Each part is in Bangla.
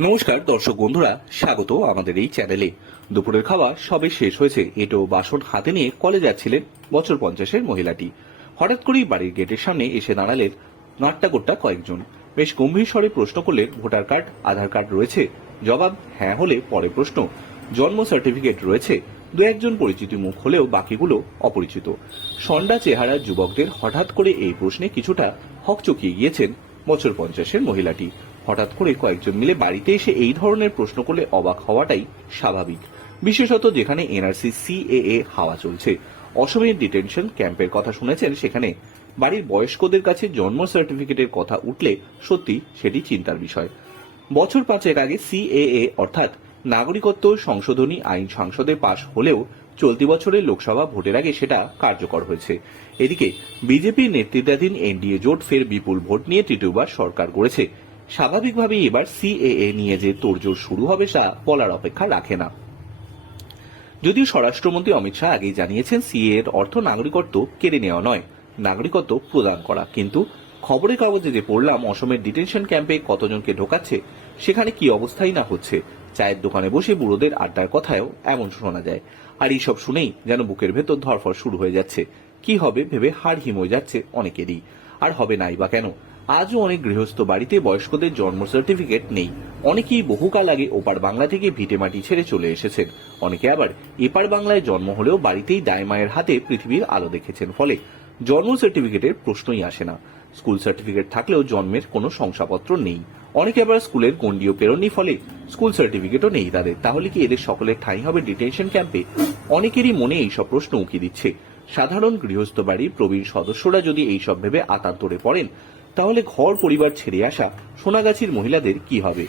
নমস্কার দর্শক বন্ধুরা, স্বাগত আমাদের এই চ্যানেলে। দুপুরের খাওয়া সবে শেষ হয়েছে। এটো বাসন হাতে নিয়ে কলে যাচ্ছিলেন বছর পঞ্চাশের মহিলাটি। হঠাৎ করেই বাড়ির গেটের সামনে এসে দাঁড়ালেন নাট্টাগোট্টা কয়েকজন। বেশ গম্ভীর স্বরে প্রশ্ন করলেন, ভোটার কার্ড, আধার কার্ড রয়েছে? জবাব হ্যাঁ হলে পরে প্রশ্ন। জন্ম সার্টিফিকেট রয়েছে। দু একজন পরিচিত মুখ হলেও বাকিগুলো অপরিচিত। সন্ডা চেহারার যুবকদের হঠাৎ করে এই প্রশ্নে কিছুটা হকচকিয়ে গিয়েছেন বছর পঞ্চাশের মহিলাটি। হঠাৎ করে কয়েকজন মিলে বাড়িতে এসে এই ধরনের প্রশ্ন করলে অবাক হওয়াটাই স্বাভাবিক। বিশেষত যেখানে এনআরসি সিএএ হাওয়া চলছে। অসমের ডিটেনশন ক্যাম্পের কথা শুনেছেন, সেখানে বাড়ির বয়স্কদের কাছে জন্ম সার্টিফিকেটের কথা উঠলে সত্যি সেটি চিন্তার বিষয়। বছর পাঁচেক আগে সিএএ, অর্থাৎ নাগরিকত্ব, সংশোধনী আইন সংসদে পাশ হলেও চলতি বছরের লোকসভা ভোটের আগে সেটা কার্যকর হয়েছে। এদিকে বিজেপির নেতৃত্বাধীন এনডিএ জোট ফের বিপুল ভোট নিয়ে তৃতীয়বার সরকার গড়েছে। স্বাভাবিকভাবেই এবার সিএএ নিয়ে যে তোড়জোড় শুরু হবে তা বলার অপেক্ষা রাখে না। যদিও স্বরাষ্ট্রমন্ত্রী অমিত শাহ আগেই জানিয়েছেন সিএ এর অর্থ নাগরিকত্ব কেড়ে নেওয়া নয়, নাগরিকত্ব প্রদান করা। কিন্তু খবরের কাগজে যে পড়লাম, অসমের ডিটেনশন ক্যাম্পে কতজনকে ঢোকাচ্ছে, সেখানে কি অবস্থাই না হচ্ছে চায়ের দোকানে বসে বুড়োদের আড্ডার কথায়ও এমন শোনা যায়। আর এইসব শুনেই যেন বুকের ভেতর ধরফর শুরু হয়ে যাচ্ছে। কি হবে ভেবে হাড় হিম হয়ে যাচ্ছে অনেকেরই। আর হবে নাই বা কেন? আজও অনেক গৃহস্থ বাড়িতে বয়স্কদের জন্ম সার্টিফিকেট নেই। অনেকেই বহুকাল আগে ওপার বাংলা থেকে ভিটে মাটি ছেড়ে চলে এসেছেন। অনেকে আবার এপার বাংলায় জন্ম হলেও বাড়িতেই দায় মায়ের হাতে পৃথিবীর আলো দেখেছেন। ফলে জন্ম সার্টিফিকেটের প্রশ্নই আসে না। স্কুল সার্টিফিকেট থাকলেও জন্মের কোনো শংসাপত্র নেই। অনেকে আবার স্কুলের গণ্ডিও পেরোননি ফলে স্কুল সার্টিফিকেটও নেই তাদের। তাহলে কি এদের সকলের ঠাঁই হবে ডিটেনশন ক্যাম্পে? অনেকেরই মনে এইসব প্রশ্ন উঁকি দিচ্ছে। সাধারণ গৃহস্থ বাড়ির প্রবীণ সদস্যরা যদি এইসব ভেবে আতান্তরে পড়েন, তাহলে ঘর পরিবার ছেড়ে আসা সোনাগাছির মহিলাদের কি হবে?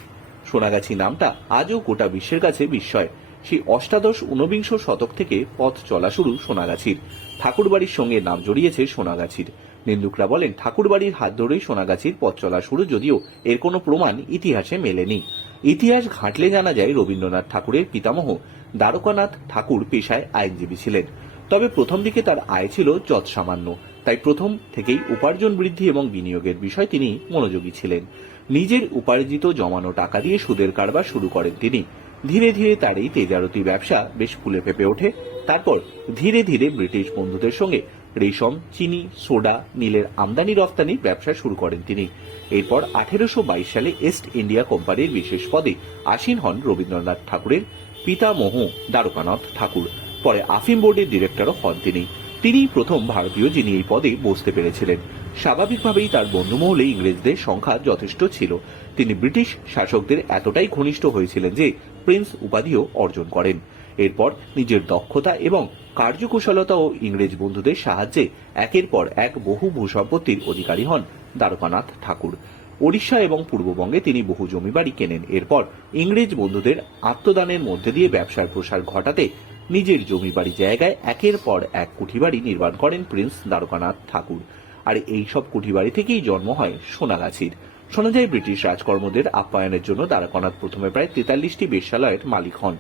সোনাগাছি নামটা আজও গোটা বিশ্বের কাছে বিস্ময়। সেই অষ্টাদশ ঊনবিংশ শতক থেকে পথ চলা শুরু সোনাগাছির। ঠাকুরবাড়ির সঙ্গে নাম জড়িয়েছে সোনাগাছির। নিন্দুকরা বলেন, ঠাকুরবাড়ির হাত ধরেই সোনাগাছির পথ চলা শুরু যদিও এর কোনো প্রমাণ ইতিহাসে মেলেনি। ইতিহাস ঘাঁটলে জানা যায় রবীন্দ্রনাথ ঠাকুরের পিতামহ দ্বারকানাথ ঠাকুর পেশায় আইনজীবী ছিলেন। তবে প্রথম দিকে তার আয় ছিল যৎসামান্য তাই প্রথম থেকেই উপার্জন বৃদ্ধি এবং বিনিয়োগের বিষয় তিনি মনোযোগী ছিলেন। নিজের উপার্জিত জমানো টাকা দিয়ে সুদের কারবার শুরু করেন তিনি। ধীরে ধীরে তার এই তেজারতি ব্যবসা বেশ ফুলে ফেপে ওঠে। তারপর ধীরে ধীরে ব্রিটিশ বন্ধুদের সঙ্গে রেশম, চিনি, সোডা নীলের আমদানি রপ্তানির ব্যবসা শুরু করেন তিনি। এরপর আঠেরোশো বাইশ সালে ইস্ট ইন্ডিয়া কোম্পানির বিশেষ পদে আসীন হন রবীন্দ্রনাথ ঠাকুরের পিতামহ দ্বারকানাথ ঠাকুর। পরে আফিম বোর্ডের ডিরেক্টরও হন তিনি। তিনিই প্রথম ভারতীয় যিনি এই পদে বসতে পেরেছিলেন। স্বাভাবিকভাবেই তার বন্ধুমহলে ইংরেজদের সংখ্যা যথেষ্ট ছিল। তিনি ব্রিটিশ শাসকদের এতটাই ঘনিষ্ঠ হয়েছিলেন যে প্রিন্স উপাধিও অর্জন করেন। এরপর নিজের দক্ষতা এবং কার্যকুশলতা ও ইংরেজ বন্ধুদের সাহায্যে একের পর এক বহু ভূসম্পত্তির অধিকারী হন দ্বারকানাথ ঠাকুর। ওড়িশা এবং পূর্ববঙ্গে তিনি বহু জমিবাড়ি কেনেন। এরপর ইংরেজ বন্ধুদের আত্মদানের মধ্যে দিয়ে ব্যবসার প্রসার ঘটাতে নিজের জমিবাড়ি জায়গায় একের পর এক কুঠিবাড়ি নির্মাণ করেন প্রিন্স দ্বারকানাথ ঠাকুর। আর এই সব কুঠিবাড়ি থেকেই জন্ম হয় সোনাগাছির। শোনা যায়, ব্রিটিশ রাজকর্মদের আপ্যায়নের জন্য দ্বারকানাথ প্রথমে প্রায় তেতাল্লিশটি বেশ্যালয়ের মালিক হন।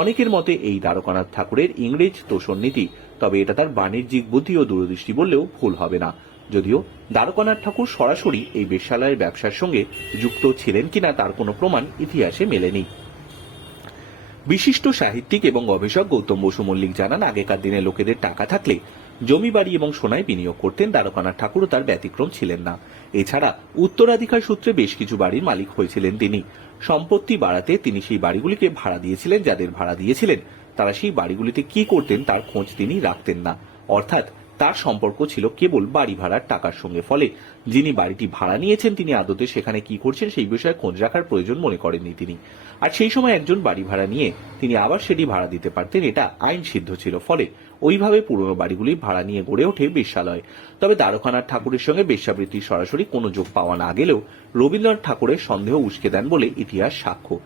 অনেকের মতে এই দ্বারকানাথ ঠাকুরের ইংরেজ তোষণ নীতি, তবে এটা তার বাণিজ্যিক বুদ্ধি ও দূরদৃষ্টি বললেও ভুল হবে না। যদিও দ্বারকানাথ ঠাকুর সরাসরি এই বেশালয়ের ব্যবসার সঙ্গে যুক্ত ছিলেন কিনা তার কোনো প্রমাণ ইতিহাসে মেলেনি। বিশিষ্ট সাহিত্যিক এবং গবেষক গৌতম বসু মল্লিক জানান, আগেকার দিনে লোকেদের টাকা থাকলে জমি বাড়ি এবং সোনায় বিনিয়োগ করতেন দ্বারকানাথ ঠাকুরও তার ব্যতিক্রম ছিলেন না। এছাড়া উত্তরাধিকার সূত্রে বেশ কিছু বাড়ির মালিক হয়েছিলেন তিনি। সম্পত্তি বাড়াতে তিনি সেই বাড়িগুলিকে ভাড়া দিয়েছিলেন, যাদের ভাড়া দিয়েছিলেন, তারা সেই বাড়িগুলিতে কি করতেন তার খোঁজ তিনি রাখতেন না। অর্থাৎ তার সম্পর্ক ছিল কেবল বাড়ি ভাড়ার টাকার সঙ্গে। ফলে যিনি বাড়িটি ভাড়া নিয়েছেন, তিনি আদতে সেখানে কি করছেন সেই বিষয়ে খোঁজ রাখার প্রয়োজন মনে করেননি তিনি। আর সেই সময় একজন বাড়ি ভাড়া নিয়ে তিনি আবার সেটি ভাড়া দিতে পারতেন, এটা আইন সিদ্ধ ছিল। ফলে ওইভাবে পুরনো বাড়িগুলি ভাড়া নিয়ে গড়ে ওঠে বেশ্যালয়। তবে দ্বারকানাথ ঠাকুরের সঙ্গে বেশ্যাবৃত্তির সরাসরি কোনো যোগ পাওয়া না গেলেও রবীন্দ্রনাথ ঠাকুরের সন্দেহ উস্কে দেন বলে ইতিহাস সাক্ষ্য।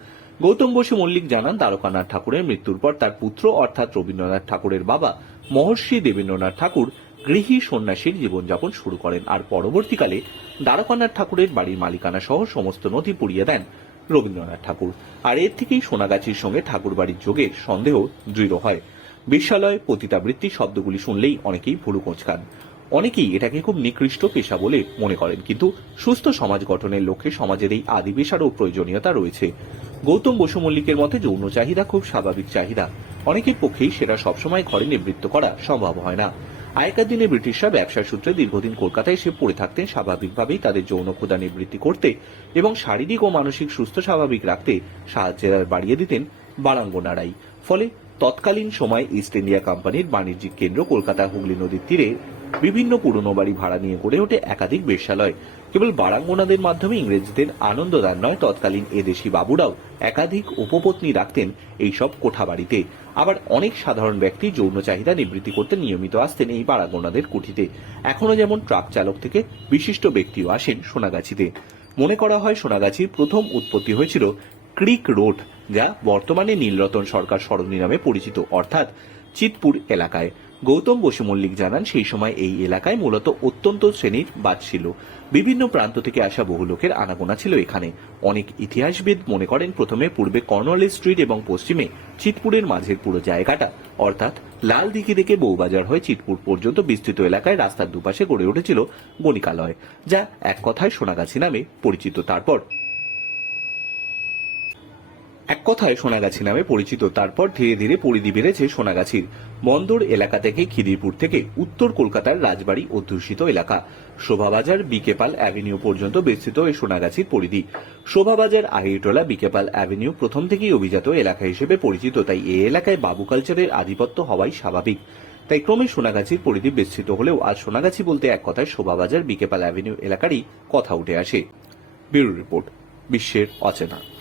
গৌতম বসু মল্লিক জানান, দ্বারকানাথ ঠাকুরের মৃত্যুর পর তার পুত্র, অর্থাৎ রবীন্দ্রনাথ ঠাকুরের বাবা মহর্ষি দেবেন্দ্রনাথ ঠাকুর গৃহী সন্ন্যাসীর জীবনযাপন শুরু করেন আর পরবর্তীকালে দ্বারকানাথ ঠাকুরের বাড়ির মালিকানা সহ সমস্ত নথি পুড়িয়ে দেন রবীন্দ্রনাথ ঠাকুর। আর এর থেকেই সোনাগাছির সঙ্গে ঠাকুর বাড়ির যোগের সন্দেহ দৃঢ় হয়। বিশ্বলয়, পতিতাবৃত্তি শব্দগুলি শুনলেই অনেকেই ভুরু কোঁচকান। অনেকেই এটাকে খুব নিকৃষ্ট পেশা বলে মনে করেন, কিন্তু সুস্থ সমাজ গঠনের লক্ষ্যে সমাজের এই আদি পেশারও প্রয়োজনীয়তা রয়েছে। গৌতম বসু মল্লিকের মতে যৌন চাহিদা খুব স্বাভাবিক চাহিদা। অনেকের পক্ষেই সেটা সবসময় ঘরে নিবৃত্ত করা সম্ভব হয় না। আগেকার দিনে ব্রিটিশরা ব্যবসার সূত্রে দীর্ঘদিন কলকাতায় এসে পড়ে থাকতেন, স্বাভাবিকভাবেই তাদের যৌন ক্ষুদা নিবৃত্তি করতে এবং শারীরিক ও মানসিক সুস্থ স্বাভাবিক রাখতে সাহায্যের বাড়িয়ে দিতেন বারাঙ্গনারাই। ফলে তৎকালীন সময় ইস্ট ইন্ডিয়া কোম্পানির বাণিজ্যিক কেন্দ্র কলকাতা হুগলি নদীর তীরে বিভিন্ন পুরনো বাড়ি ভাড়া নিয়ে গড়ে ওঠে একাধিক বেশ্যালয়। কেবল বারাঙ্গনাদের মাধ্যমে ইংরেজদের আনন্দদান নয়, তৎকালীন এদেশি বাবুরাও একাধিক উপপত্নী রাখতেন এইসব কোঠা বাড়িতে। আবার অনেক সাধারণ ব্যক্তি যৌন চাহিদা নিবৃত্তি করতে নিয়মিত আসতেন এই বারাঙ্গনাদের কুঠিতে। এখনও যেমন ট্রাক চালক থেকে বিশিষ্ট ব্যক্তিও আসেন সোনাগাছিতে। মনে করা হয় সোনাগাছির প্রথম উৎপত্তি হয়েছিল ক্রিক রোড, যা বর্তমানে নীলরতন সরকার সরণি নামে পরিচিত, অর্থাৎ চিতপুর এলাকায়। গৌতম বসু মল্লিক জানান, সেই সময় এই এলাকায় মূলত অত্যন্ত শ্রেণির বাদ ছিল। বিভিন্ন প্রান্ত থেকে আসা বহু লোকের আনাগোনা ছিল এখানে। অনেক ইতিহাসবিদ মনে করেন, প্রথমে পূর্বে কর্নওয়ালিস স্ট্রিট এবং পশ্চিমে চিতপুরের মাঝের পুরো জায়গাটা। অর্থাৎ লাল দিঘি থেকে বউবাজার হয়ে চিতপুর পর্যন্ত বিস্তৃত এলাকায় রাস্তার দুপাশে গড়ে উঠেছিল গণিকালয় যা এক কথায় সোনাগাছি নামে পরিচিত। তারপর এক কথায় সোনাগাছি নামে পরিচিত, তারপর ধীরে ধীরে পরিধি বেড়েছে সোনাগাছির। বন্দর এলাকা থেকে খিদিরপুর থেকে উত্তর কলকাতার রাজবাড়ি অধ্যুষিত এলাকা। শোভাবাজার, বিকেপাল অ্যাভিনিউ পর্যন্ত বিস্তৃত এই সোনাগাছির পরিধি। শোভাবাজার আহিরটোলা বিকেপাল অ্যাভিনিউ প্রথম থেকেই অভিজাত এলাকা হিসেবে পরিচিত, তাই এই এলাকায় বাবু কালচারের আধিপত্য হওয়াই স্বাভাবিক। তাই ক্রমে সোনাগাছির পরিধি বিস্তৃত হলেও আজ সোনাগাছি বলতে এক কথায় শোভাবাজার, বিকেপাল অ্যাভিনিউ এলাকারই কথা উঠে আসে। ব্যুরো রিপোর্ট, বিশ্বের অচেনা।